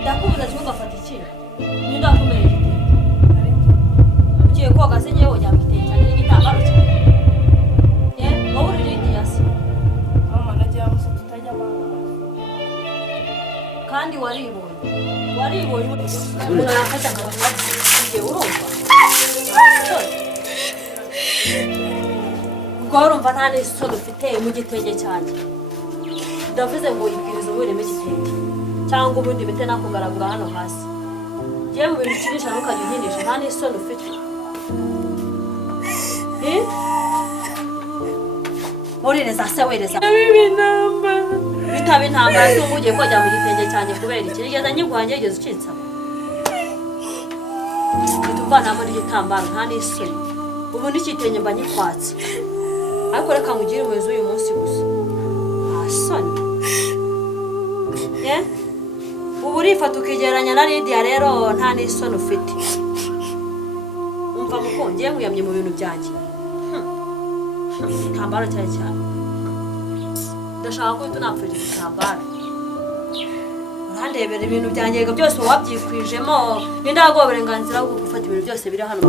ndakubuza cyo gafata ikintu ninda kumera igitenge ugiye koga se nyewe ujya gitenge cyane n'igitambaro cyane wowe uri rindi yasi mama nagira ngo tutajya amazi kandi waribonye umuntu arafata akabati ugiye urumva ubwo urumva nta n'isoni ufite mu gitenge cyanjye ndavuze ngo ibwiriza ubureme igitenge cyangwa ubundi bite nakugaragura hano hasi giye mu bintu kirisha ntukajya unyinisha nta n'isoni ufite urireza se wereza bitaba intambara z'ubu ugiye kojya mu gitenge cyanjye kubera iki rigeza nyiguhange yigeze ucitsa bituvanamo n'igitambaro nta n'isoni ubu n'ikitenge mba nyikwatse ariko reka nkugire umuyobozi uyu munsi gusa nta soni ubu urifata ukigereranya na Lydia rero nta n'isoni ufite umva mukongiye nkuyamye mu bintu byanjye igitambaro cyane cyane ndashaka ko tunapfira igitambaro urandebera ibintu byanjye byose wabyikwijemo n'indago uburenganzira bwo gufata ibintu byose biri hano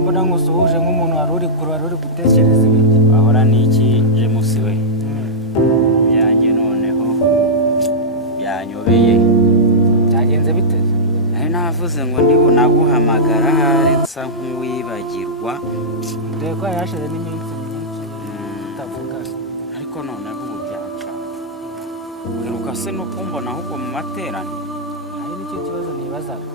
mbona ngusuhuje nk'umuntu wari uri gutekereza ibindi ahora n'iki James we byanjye noneho byanyobeye byagenze bite navuze ngo naguhamagara hari nsa nk'uwibagirwa dore ko yashize n'iminsi myinshi utavuga ariko noneho ubu byanca uheruka se no kumbona ahubwo mu materaniro hari n'icyo kibazo nibazaga